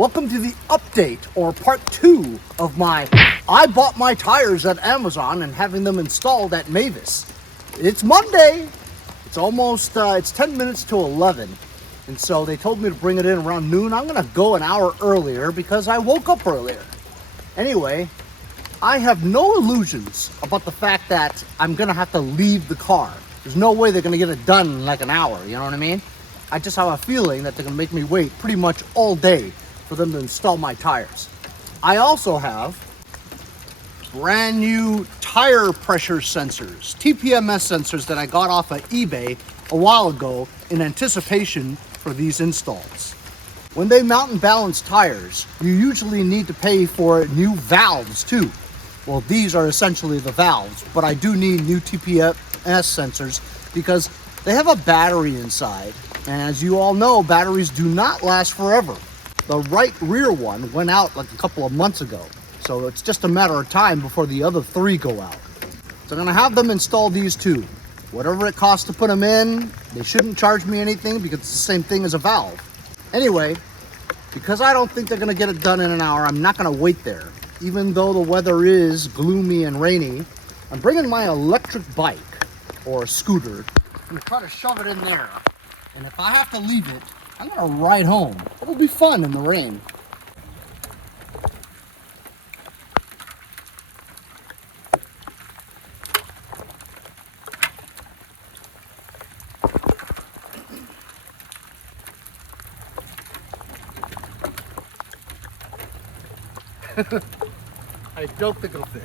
Welcome to the update, or part 2 of my I bought my tires at Amazon and having them installed at Mavis. It's Monday. It's almost, it's 10 minutes to 11. And so they told me to bring it in around noon. I'm gonna go an hour earlier because I woke up earlier. Anyway, I have no illusions about the fact that I'm gonna have to leave the car. There's no way they're gonna get it done in like an hour, you know what I mean? I just have a feeling that they're gonna make me wait pretty much all day for them to install my tires. I also have brand new tire pressure sensors, TPMS sensors that I got off of eBay a while ago in anticipation for these installs. When they mount and balance tires, you usually need to pay for new valves too. Well, these are essentially the valves, but I do need new TPMS sensors because they have a battery inside. And as you all know, batteries do not last forever. The right rear one went out like a couple of months ago. So it's just a matter of time before the other 3 go out. So I'm gonna have them install these too. Whatever it costs to put them in, they shouldn't charge me anything because it's the same thing as a valve. Anyway, because I don't think they're gonna get it done in an hour, I'm not gonna wait there. Even though the weather is gloomy and rainy, I'm bringing my electric bike or scooter. I'm gonna try to shove it in there. And if I have to leave it, I'm gonna ride home. It'll be fun in the rain. I don't think it'll fit.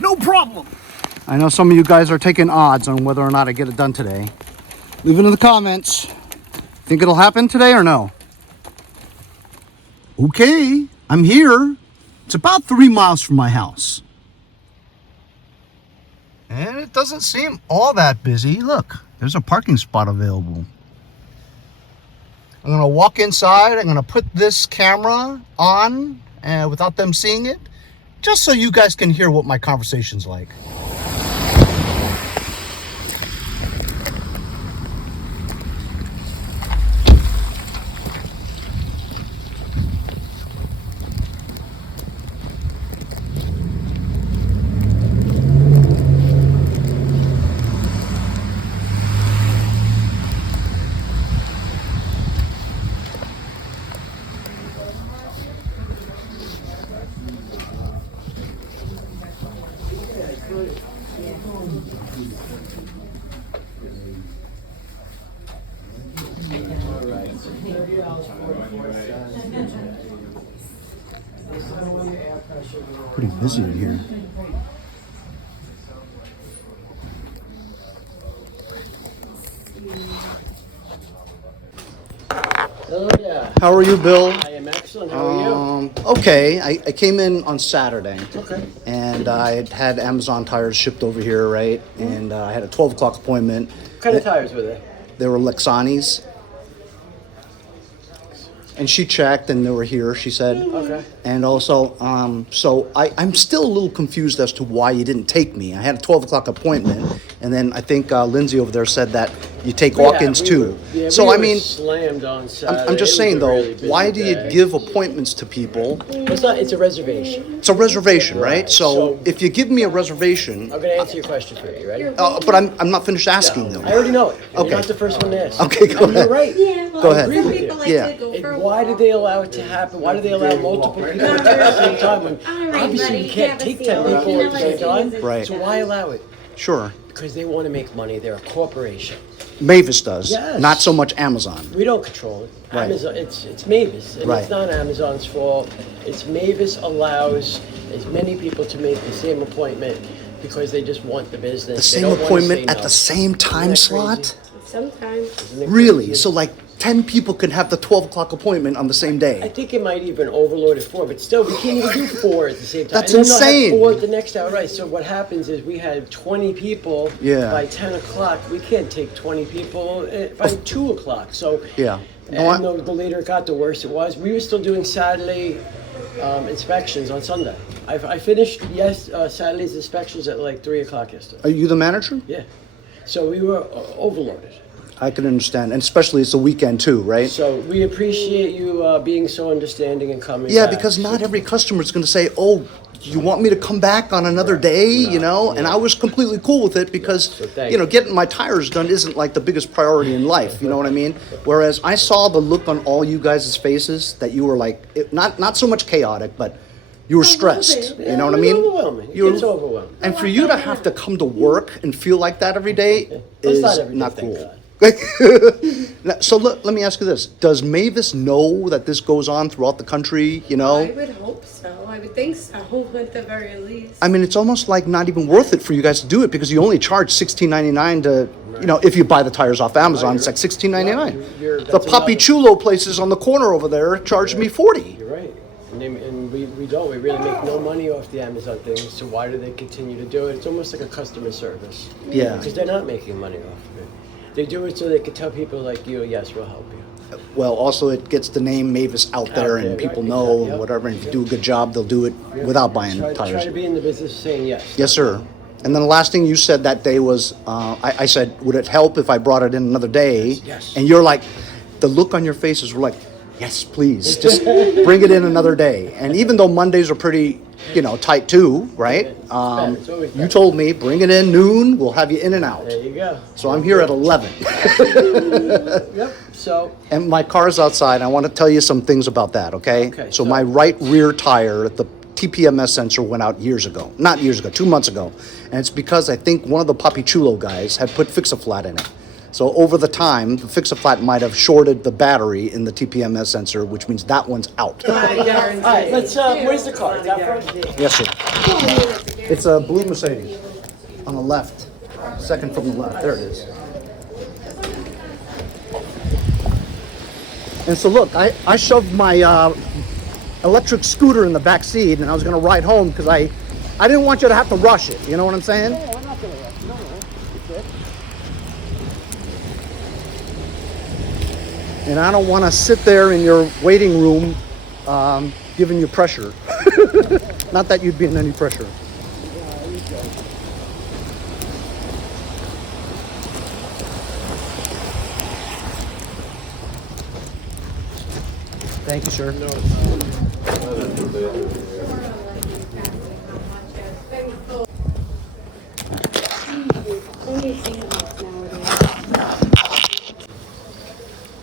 No problem. I know some of you guys are taking odds on whether or not I get it done today. Leave it in the comments. Think it'll happen today or no? Okay, I'm here. It's about 3 miles from my house. And it doesn't seem all that busy. Look, there's a parking spot available. I'm gonna walk inside. I'm gonna put this camera on without them seeing it, just so you guys can hear what my conversation's like. Pretty busy in here. Oh yeah. How are you, Bill? I am excellent. How are you? Okay. I came in on Saturday. Okay. And I had Amazon tires shipped over here, right? And I had a 12 o'clock appointment. What kind of tires were they? They were Lexani's. And she checked and they were here, she said. Okay. And also, so I'm still a little confused as to why you didn't take me. I had a 12 o'clock appointment, and then I think Lindsay over there said that you take walk-ins too. So I mean, slammed on Saturday. I'm just saying though, really why do you day. give appointments to people? It's not. It's a reservation. It's a reservation, right? So So- if you give me a reservation, I'm going to answer your question for you. Ready? but I'm not finished asking though. I already know it. Okay. You're not the first one to ask. Okay, go And ahead. You're right. Yeah, well, Go ahead. some Agree people with like you. to go for a Why walk. did they allow it to happen? Why do they allow multiple people to take at the same time when All right, obviously buddy, you can't have a take seat. 10 people You know at the same what time? it is. Right. So why allow it? Sure. Because they want to make money. They're a corporation. Mavis does, Yes. not so much Amazon. We don't control it. Right. Amazon, it's Mavis, and Right. it's not Amazon's fault. It's Mavis allows as many people to make the same appointment because they just want the business. The They same don't wanna appointment say at no. the same time Isn't that slot? crazy? Sometimes. Isn't it Really? crazy? So like 10 people can have the 12 o'clock appointment on the same I day. think it might even overload at 4, but still, we can't even do 4 at the same time. That's and then they'll have insane. 4 at the next hour, right? So what happens is we had 20 people Yeah. by 10 o'clock. We can't take 20 people by 2 o'clock. So Yeah. No, and the later it got, the worse it was. We were still doing Saturday inspections on Sunday. I finished Saturday's inspections at like 3 o'clock yesterday. Are you the manager? Yeah. So we were overloaded. I can understand, and especially it's a weekend too, right? So we appreciate you being so understanding and coming Yeah, back. because not every customer is going to say, "Oh, you want me to come back on another day?" You know, and I was completely cool with it because So thank you know, getting my tires done isn't like the biggest priority in life. You know what I mean? Whereas I saw the look on all you guys' faces that you were like, not so much chaotic, but you were stressed. Yeah, You know what I it was mean? overwhelming. You were- It's overwhelming. And for you to have to come to work and feel like that every day It's is not every day, not thank cool. God. So let me ask you this: does Mavis know that this goes on throughout the country? You know, I would hope so. I would think so, at the very least. I mean, it's almost like not even worth it for you guys to do it because you only charge $16.99 to, you know, if you buy the tires off Amazon, it's like $16.99. That's The Papi another- Chulo places on the corner over there charge me $40. You're right. And we don't. We really make no money off the Amazon thing. So why do they continue to do it? It's almost like a customer service. Yeah. Because they're not making money off of it. They do it so they can tell people like you, yes, we'll help you. Well, also it gets the name Mavis out there, and there, people right, know exactly, yep. whatever. And if you do a good job, they'll do it without buying Try tires. to be in the business of saying yes. Yes, sir. And then the last thing you said that day was, I said, would it help if I brought it in another day? Yes. And you're like, the look on your faces were like, yes, please, just bring it in another day. And even though Mondays are pretty, you know, tight too, right? It's better. It's always You better. told me, bring it in noon, we'll have you in and out. There you go. So I'm here at 11. Yep. So And my car's outside. I want to tell you some things about that, okay? Okay, So so- my right rear tire, the TPMS sensor went out years ago. Not years ago, 2 months ago. And it's because I think one of the Papi Chulo guys had put Fix-A-Flat in it. So over the time, the Fix-A-Flat might have shorted the battery in the TPMS sensor, which means that one's out. all right, let's. Where's the car? Is that from? Yes, sir. It's a blue Mercedes on the left. Second from the left. There it is. And so look, I shoved my electric scooter in the back seat, and I was going to ride home because I didn't want you to have to rush it. You know what I'm saying? We're not gonna rush. No. It's it. And I don't want to sit there in your waiting room giving you pressure. Not that you'd be in any pressure. Thank you, sir.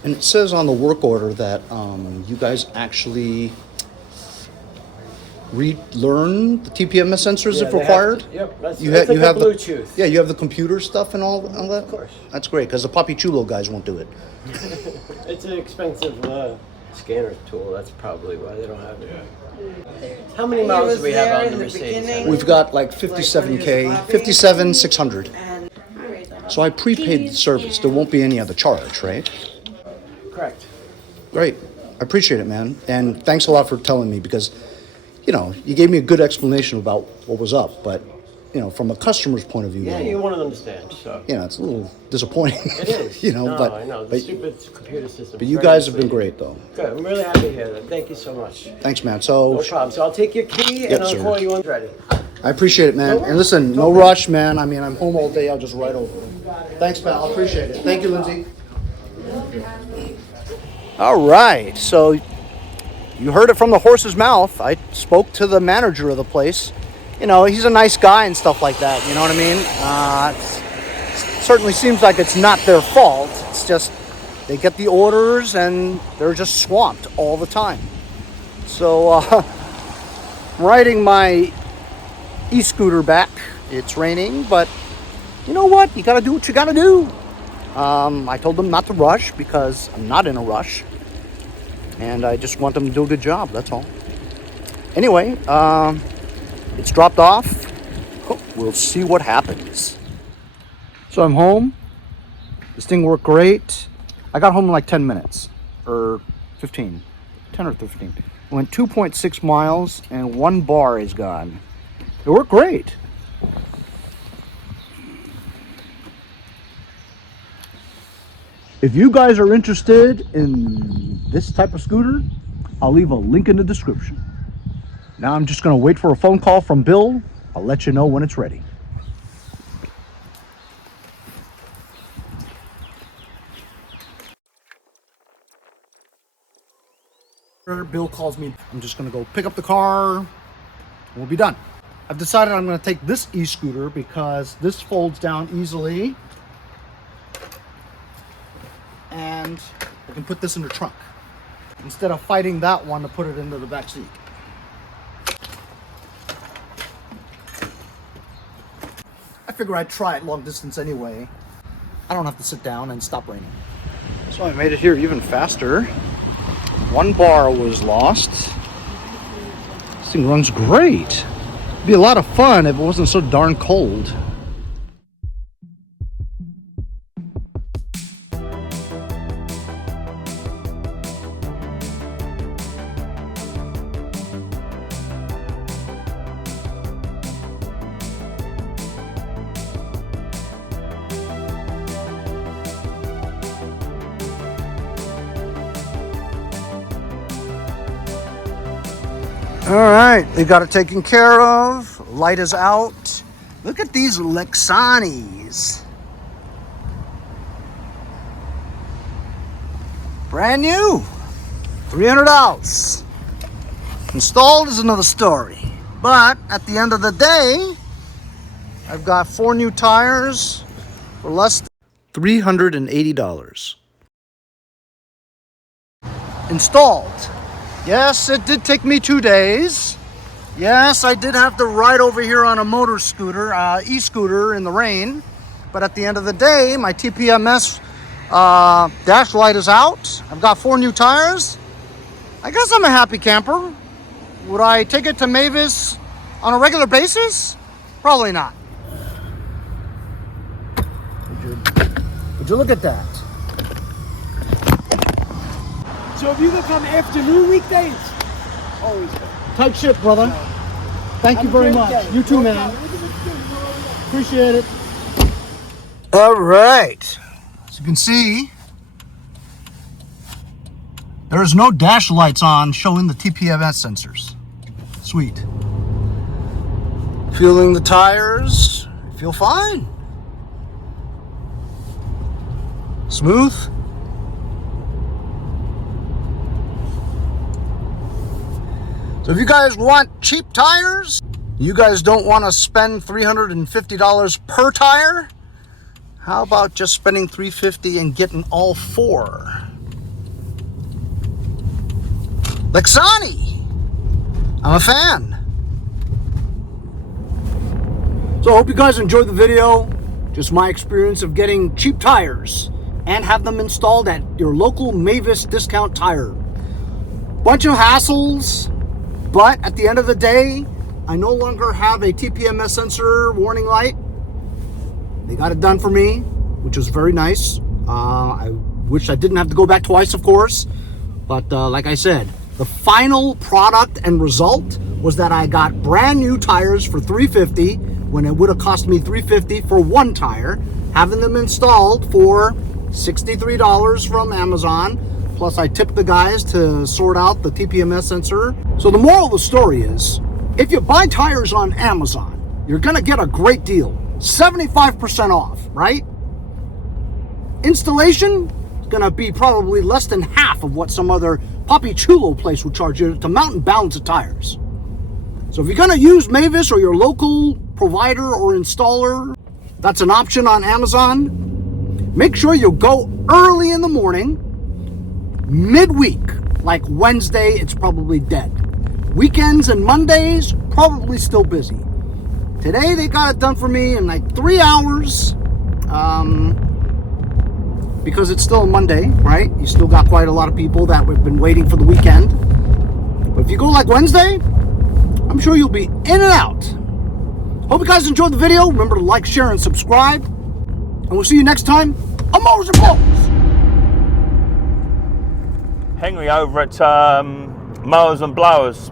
And it says on the work order that you guys actually relearn the TPMS sensors Yeah, if they have required. to. Yep, that's You like you a have the Bluetooth. Yeah, you have the computer stuff and all that. Of course. That's great because the Papi Chulo guys won't do it. It's an expensive scanner tool. That's probably why they don't have it. How many miles do we have on the Mercedes? We've got like 57K, 57,600. So I prepaid the service. There won't be any other charge, right? Correct. Great. I appreciate it, man. And thanks a lot for telling me because, you know, you gave me a good explanation about what was up. But, you know, from a customer's point of view, Yeah, you want to understand. So you know, it's a little disappointing. it is. You know, no, but, I know the but, stupid computer system. but you guys have been great, though. Good. I'm really happy to hear that. Thank you so much. Thanks, man. So No problem. So I'll take your key Yep, and I'll sir. call you when it's ready. I appreciate it, man. No And listen, no rush, man. I mean, I'm home all day. I'll just ride over. Thanks, pal. I appreciate it. Thank you, Lindsay. All right. So you heard it from the horse's mouth. I spoke to the manager of the place. You know, he's a nice guy and stuff like that. You know what I mean? It certainly seems like it's not their fault. It's just they get the orders and they're just swamped all the time. So, riding my e-scooter back. It's raining, but you know what? You gotta do what you gotta do. I told them not to rush because I'm not in a rush. And I just want them to do a good job, that's all. Anyway, it's dropped off. We'll see what happens. So I'm home. This thing worked great. I got home in like 10 minutes, or 15, 10 or 15. Went 2.6 miles and 1 bar is gone. It worked great. If you guys are interested in this type of scooter, I'll leave a link in the description. Now I'm just gonna wait for a phone call from Bill. I'll let you know when it's ready. Bill calls me. I'm just gonna go pick up the car. We'll be done. I've decided I'm gonna take this e-scooter because this folds down easily. And I can put this in the trunk instead of fighting that one to put it into the back seat. I figure I'd try it long distance anyway. I don't have to sit down and stop raining. So I made it here even faster. 1 bar was lost. This thing runs great. It'd be a lot of fun if it wasn't so darn cold. All right, they got it taken care of. Light is out. Look at these Lexanis. Brand new. $300. Installed is another story. But at the end of the day, I've got 4 new tires for less than $380. Installed. Yes, it did take me 2 days. Yes, I did have to ride over here on a motor scooter, e-scooter in the rain. But at the end of the day, my TPMS dash light is out. I've got 4 new tires. I guess I'm a happy camper. Would I take it to Mavis on a regular basis? Probably not. Would you look at that? So if you could come afternoon weekdays, always good. Tight ship, brother. Thank you very much. You too, man. Appreciate it. All right. As you can see, there's no dash lights on showing the TPMS sensors. Sweet. Feeling the tires. Feel fine. Smooth. So if you guys want cheap tires, you guys don't want to spend $350 per tire, how about just spending $350 and getting all 4? Lexani! I'm a fan. So I hope you guys enjoyed the video. Just my experience of getting cheap tires and have them installed at your local Mavis discount tire. Bunch of hassles. But at the end of the day, I no longer have a TPMS sensor warning light. They got it done for me, which was very nice. I wish I didn't have to go back twice, of course. But like I said, the final product and result was that I got brand new tires for $350 when it would have cost me $350 for 1 tire. Having them installed for $63 from Amazon. Plus I tipped the guys to sort out the TPMS sensor. So the moral of the story is, if you buy tires on Amazon, you're gonna get a great deal. 75% off, right? Installation is gonna be probably less than half of what some other Papi Chulo place would charge you to mount and balance the tires. So if you're gonna use Mavis or your local provider or installer, that's an option on Amazon. Make sure you go early in the morning. Midweek, like Wednesday, it's probably dead. Weekends and Mondays, probably still busy. Today, they got it done for me in like 3 hours. Because it's still a Monday, right? You still got quite a lot of people that have been waiting for the weekend. But if you go like Wednesday, I'm sure you'll be in and out. Hope you guys enjoyed the video. Remember to like, share, and subscribe. And we'll see you next time on Motors and Balls. Henry over at Mowers and Blowers.